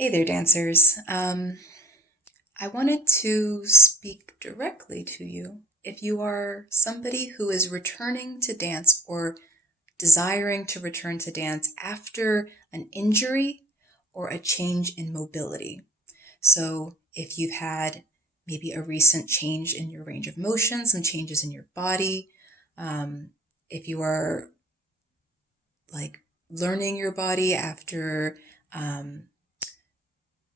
Hey there, dancers. I wanted to speak directly to you. If you are somebody who is returning to dance or desiring to return to dance after an injury or a change in mobility. So, if you've had maybe a recent change in your range of motion, some changes in your body, if you are like learning your body after um,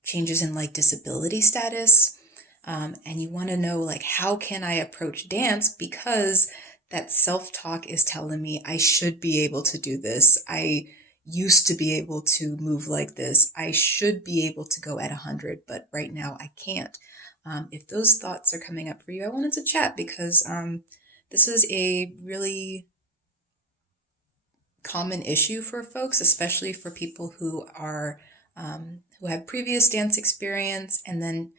changes in like disability status, and you want to know like how can I approach dance because that self-talk is telling me I should be able to do this. I used to be able to move like this. I should be able to go at 100, but right now I can't. If those thoughts are coming up for you, I wanted to chat because this is a really common issue for folks, especially for people who have previous dance experience and then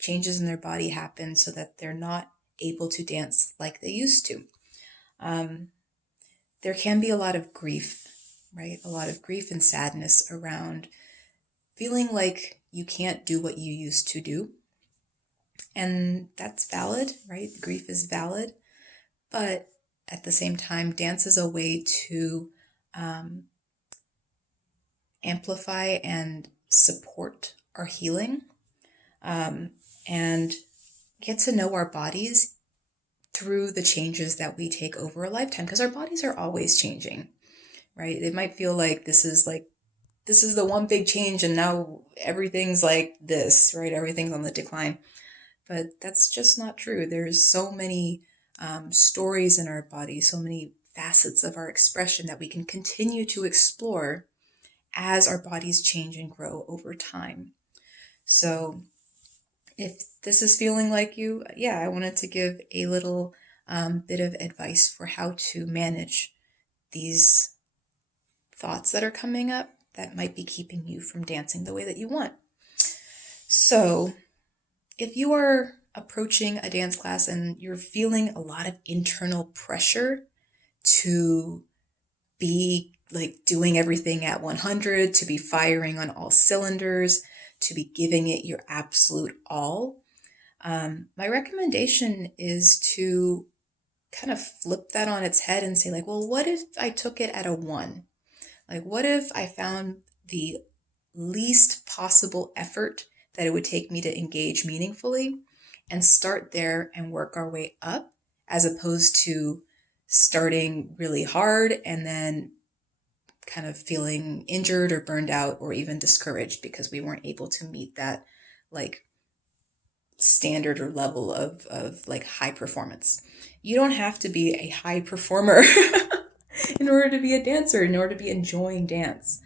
changes in their body happen so that they're not able to dance like they used to. Um, there can be a lot of grief, right? A lot of grief and sadness around feeling like you can't do what you used to do. And that's valid, right? Grief is valid. But at the same time, dance is a way to um, amplify and support our healing, and get to know our bodies through the changes that we take over a lifetime, because our bodies are always changing, right? It might feel like this is the one big change and now everything's like this, right? Everything's on the decline. But that's just not true. There's so many stories in our body, so many facets of our expression that we can continue to explore as our bodies change and grow over time. So if this is feeling like you, yeah, I wanted to give a little bit of advice for how to manage these thoughts that are coming up that might be keeping you from dancing the way that you want. So if you are approaching a dance class and you're feeling a lot of internal pressure to be like doing everything at 100, to be firing on all cylinders, to be giving it your absolute all, my recommendation is to kind of flip that on its head and say, like, well, what if I took it at a 1? Like, what if I found the least possible effort that it would take me to engage meaningfully and start there and work our way up, as opposed to starting really hard and then kind of feeling injured or burned out or even discouraged because we weren't able to meet that like standard or level of like high performance. You don't have to be a high performer in order to be a dancer, in order to be enjoying dance.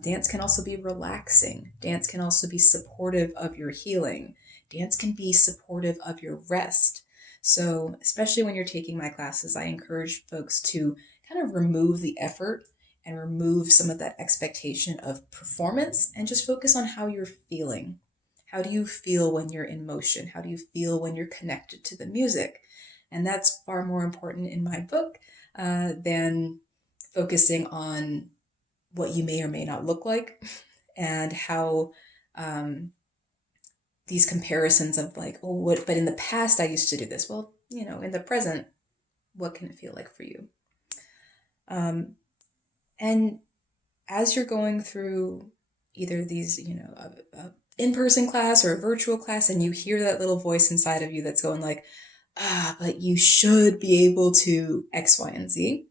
Dance can also be relaxing. Dance can also be supportive of your healing. Dance can be supportive of your rest. So, especially when you're taking my classes, I encourage folks to kind of remove the effort and remove some of that expectation of performance and just focus on how you're feeling. How do you feel when you're in motion? How do you feel when you're connected to the music? And that's far more important in my book than focusing on what you may or may not look like and how these comparisons of like, oh, what, but in the past I used to do this. Well, in the present, what can it feel like for you? And as you're going through either these, a in-person class or a virtual class, and you hear that little voice inside of you that's going like, but you should be able to X, Y, and Z.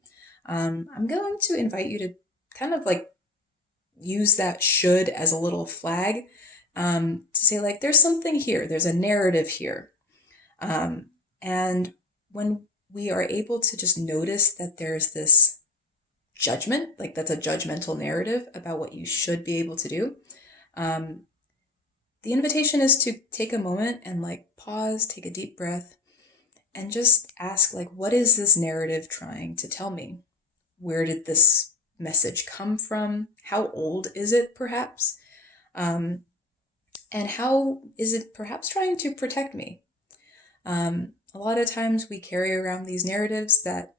I'm going to invite you to kind of like use that should as a little flag, to say like, there's something here, there's a narrative here. And when we are able to just notice that there's this judgment, like that's a judgmental narrative about what you should be able to do, the invitation is to take a moment and like pause, take a deep breath, and just ask like, what is this narrative trying to tell me? Where did this message come from? How old is it perhaps? And how is it perhaps trying to protect me? A lot of times we carry around these narratives that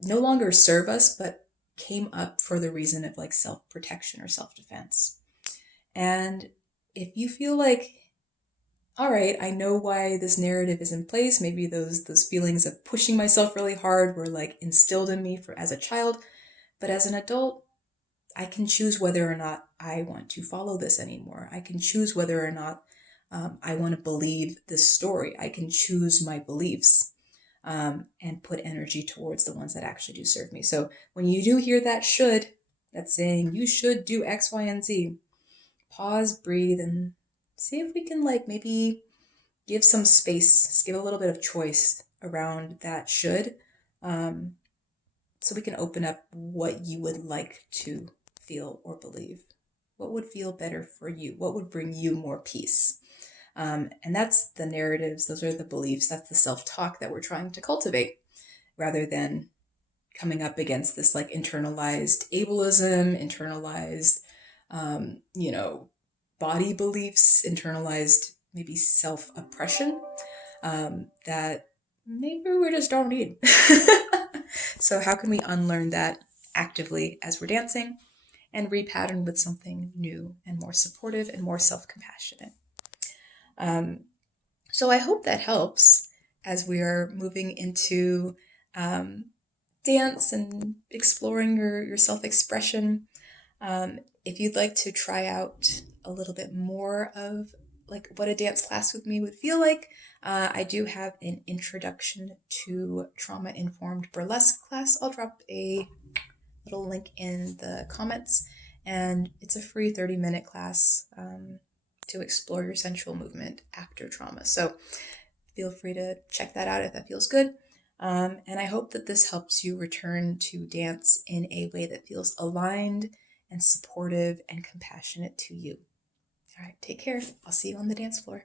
no longer serve us, but came up for the reason of like self-protection or self-defense. And if you feel like, all right, I know why this narrative is in place, maybe those feelings of pushing myself really hard were like instilled in me as a child, but as an adult, I can choose whether or not I want to follow this anymore. I can choose whether or not I want to believe this story. I can choose my beliefs and put energy towards the ones that actually do serve me. So when you do hear that should, that's saying you should do X, Y, and Z, pause, breathe, and see if we can like maybe give some space, give a little bit of choice around that should, um, so we can open up what you would like to feel or believe. What would feel better for you? What would bring you more peace? And that's the narratives, those are the beliefs, that's the self-talk that we're trying to cultivate, rather than coming up against this like internalized ableism, internalized, you know, body beliefs, internalized maybe self-oppression that maybe we just don't need. So how can we unlearn that actively as we're dancing and repattern with something new and more supportive and more self-compassionate? Um, so I hope that helps as we are moving into um, dance and exploring your self-expression. If you'd like to try out a little bit more of like what a dance class with me would feel like, I do have an introduction to trauma-informed burlesque class. I'll drop a little link in the comments, and it's a free 30-minute class to explore your sensual movement after trauma. So feel free to check that out if that feels good. And I hope that this helps you return to dance in a way that feels aligned and supportive and compassionate to you. All right, take care. I'll see you on the dance floor.